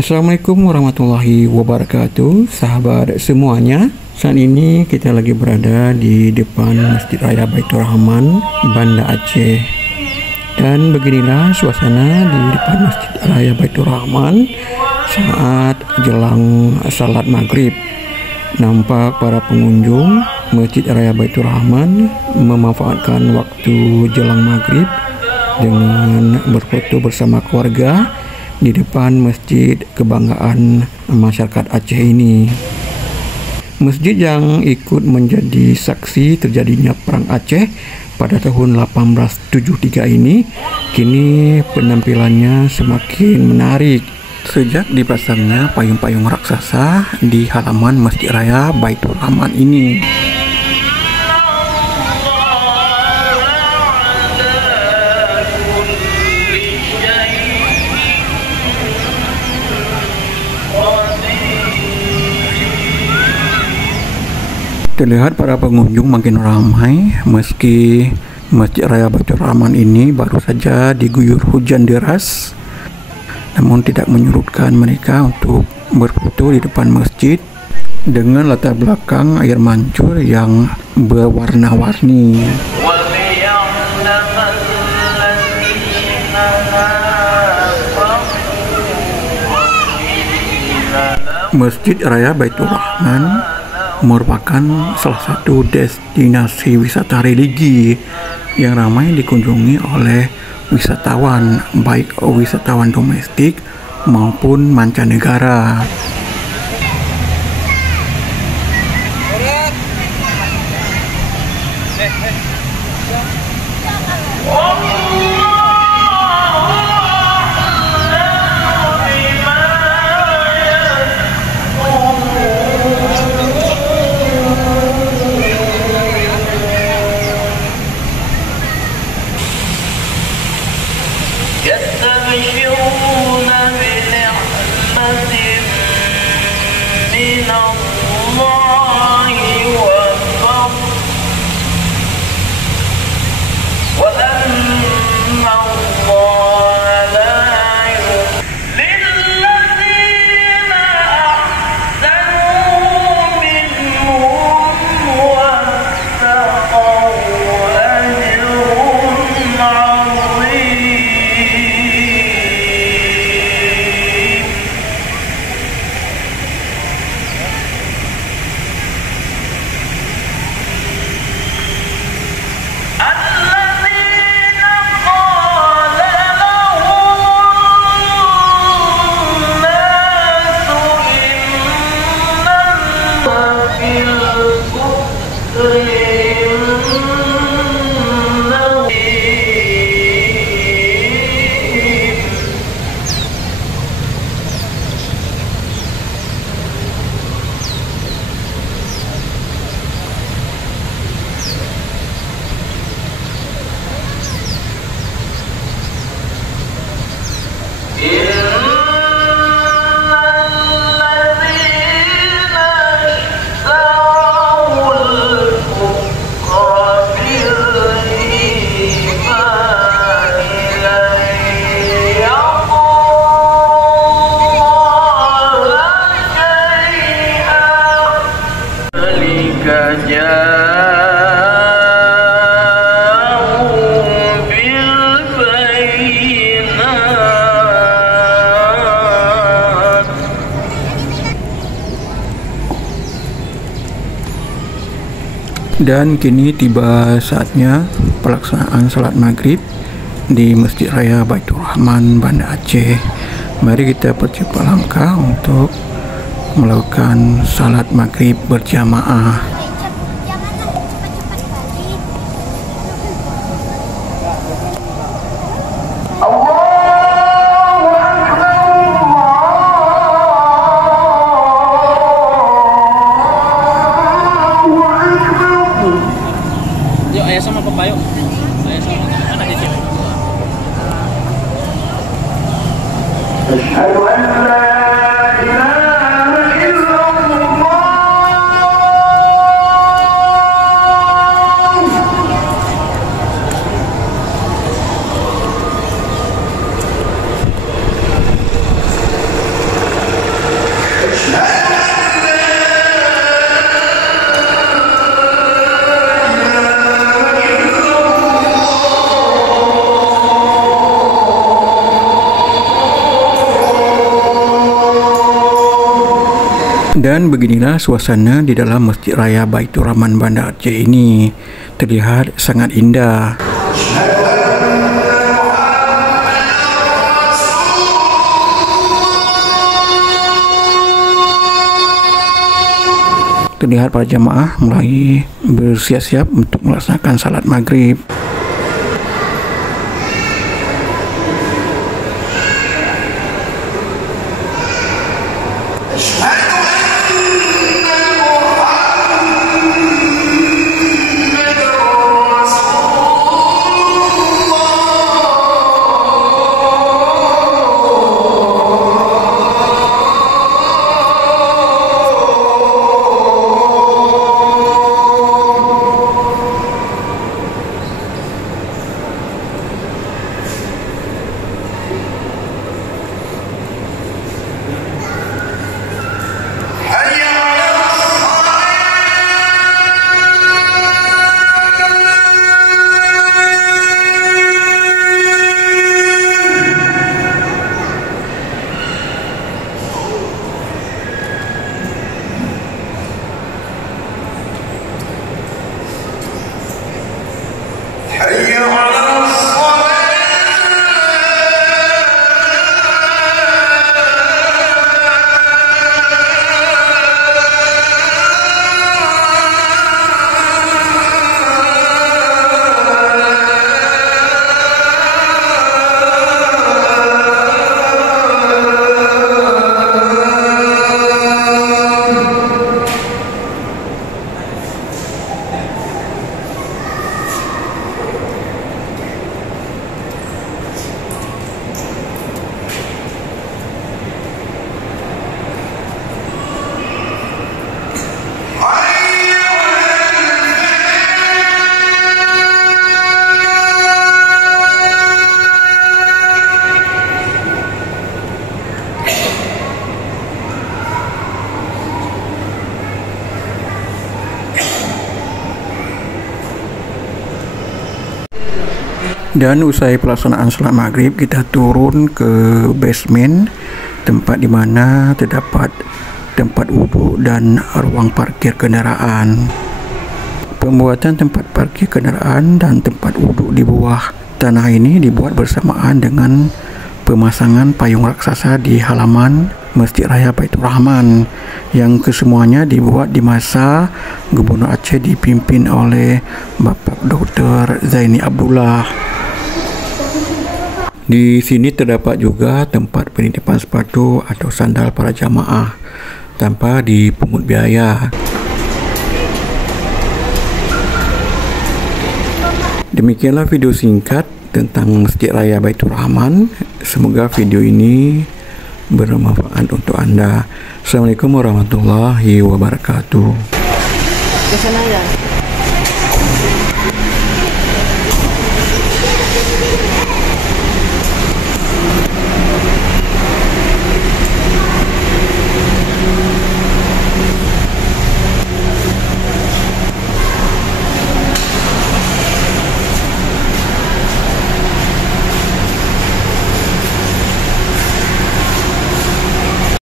Assalamualaikum warahmatullahi wabarakatuh, sahabat semuanya. Saat ini kita lagi berada di depan Masjid Raya Baitur Rahman, Banda Aceh. Dan beginilah suasana di depan Masjid Raya Baitur Rahman saat jelang salat maghrib. Nampak para pengunjung Masjid Raya Baitur Rahman memanfaatkan waktu jelang maghrib dengan berfoto bersama keluarga di depan masjid kebanggaan masyarakat Aceh ini. Masjid yang ikut menjadi saksi terjadinya Perang Aceh pada tahun 1873 ini kini penampilannya semakin menarik sejak dipasangnya payung-payung raksasa di halaman Masjid Raya Baitur Rahman ini. Terlihat para pengunjung makin ramai meski Masjid Raya Baitur Rahman ini baru saja diguyur hujan deras, namun tidak menyurutkan mereka untuk berfoto di depan masjid dengan latar belakang air mancur yang berwarna-warni. Masjid Raya Baitur Rahman merupakan salah satu destinasi wisata religi yang ramai dikunjungi oleh wisatawan, baik wisatawan domestik maupun mancanegara. Dan kini tiba saatnya pelaksanaan salat maghrib di Masjid Raya Baitur Rahman, Banda Aceh. Mari kita percepat langkah untuk melakukan salat maghrib berjamaah. Sama pepayung. Ayah sama mana di sini? Asyhadu an la ilaha illallah. Dan beginilah suasana di dalam Masjid Raya Baitur Rahman Banda Aceh ini, terlihat sangat indah. Terlihat para jamaah mulai bersiap-siap untuk melaksanakan salat maghrib. Dan usai pelaksanaan salat maghrib, kita turun ke basement, tempat di mana terdapat tempat wudhu dan ruang parkir kendaraan. Pembuatan tempat parkir kendaraan dan tempat wudhu di bawah tanah ini dibuat bersamaan dengan pemasangan payung raksasa di halaman Masjid Raya Baitur Rahman yang kesemuanya dibuat di masa Gubernur Aceh dipimpin oleh Bapak Dr. Zaini Abdullah. Di sini terdapat juga tempat penitipan sepatu atau sandal para jamaah tanpa dipungut biaya. Demikianlah video singkat tentang Masjid Raya Baitur Rahman. Semoga video ini bermanfaat untuk Anda. Assalamualaikum warahmatullahi wabarakatuh. Ke sana ya.